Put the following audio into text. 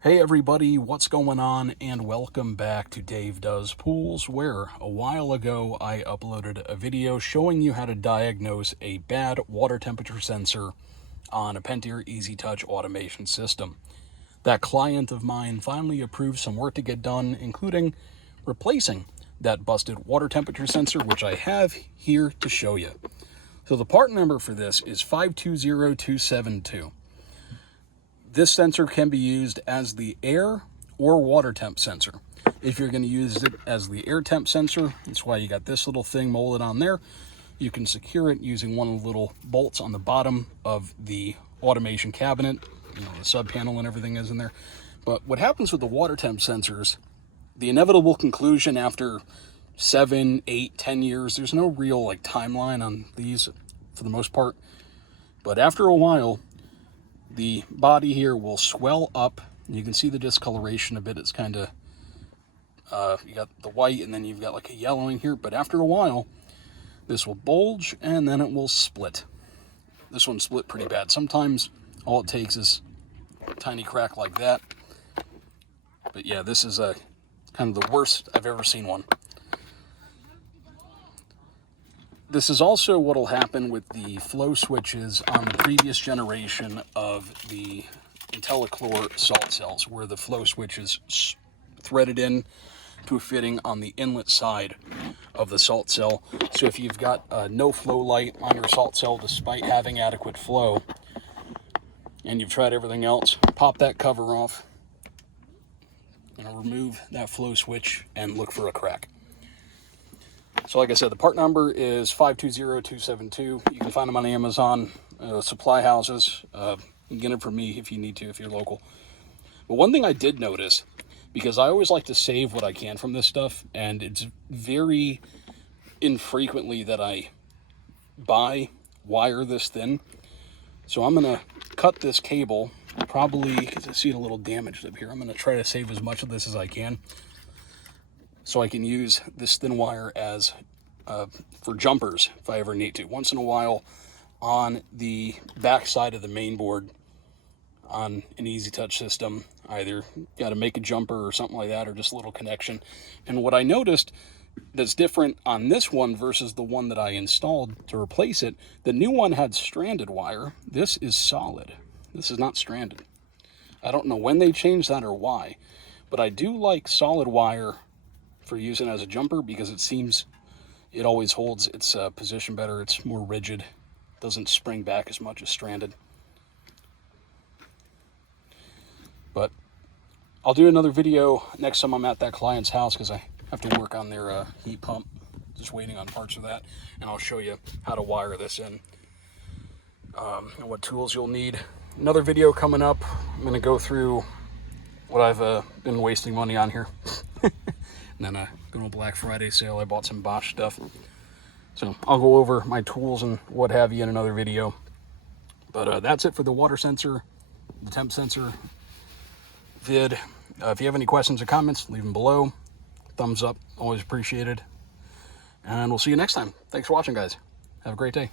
Hey everybody, what's going on? And welcome back to Dave Does Pools, where a while ago I uploaded a video showing you how to diagnose a bad water temperature sensor on a Pentair EasyTouch automation system. That client of mine finally approved some work to get done, including replacing that busted water temperature sensor, which I have here to show you. So the part number for this is 520272. This sensor can be used as the air or water temp sensor. If you're going to use it as the air temp sensor, that's why you got this little thing molded on there. You can secure it using one of the little bolts on the bottom of the automation cabinet. You know, the sub panel and everything is in there. But what happens with the water temp sensors, the inevitable conclusion after 7, 8, 10 years, there's no real timeline on these for the most part. But after a while, the body here will swell up. You can see the discoloration a bit. It's kind of, you got the white and then you've got like a yellowing here. But after a while, this will bulge and then it will split. This one split pretty bad. Sometimes all it takes is a tiny crack like that. But yeah, this is kind of the worst I've ever seen one. This is also what will happen with the flow switches on the previous generation of the IntelliChlor salt cells, where the flow switch is threaded in to a fitting on the inlet side of the salt cell. So if you've got no flow light on your salt cell despite having adequate flow, and you've tried everything else, pop that cover off, remove that flow switch, and look for a crack. So like I said, the part number is 520272. You can find them on Amazon, supply houses. You can get it from me if you need to, if you're local. But one thing I did notice, because I always like to save what I can from this stuff, and it's very infrequently that I buy wire this thin. So I'm going to cut this cable, probably, because I see it a little damaged up here. I'm going to try to save as much of this as I can, so I can use this thin wire as for jumpers if I ever need to. Once in a while on the back side of the main board on an EasyTouch system, either got to make a jumper or something like that, or just a little connection. And what I noticed that's different on this one versus the one that I installed to replace it, the new one had stranded wire. This is solid. This is not stranded. I don't know when they changed that or why, but I do like solid wire for using as a jumper, because it seems it always holds its position better. It's more rigid, doesn't spring back as much as stranded. But I'll do another video next time I'm at that client's house, because I have to work on their heat pump, just waiting on parts of that, and I'll show you how to wire this in, and what tools you'll need. Another video coming up. I'm going to go through what I've been wasting money on here. And then going to Black Friday sale, I bought some Bosch stuff. So I'll go over my tools and what have you in another video. But that's it for the water sensor, the temp sensor vid. If you have any questions or comments, leave them below. Thumbs up, always appreciated. And we'll see you next time. Thanks for watching, guys. Have a great day.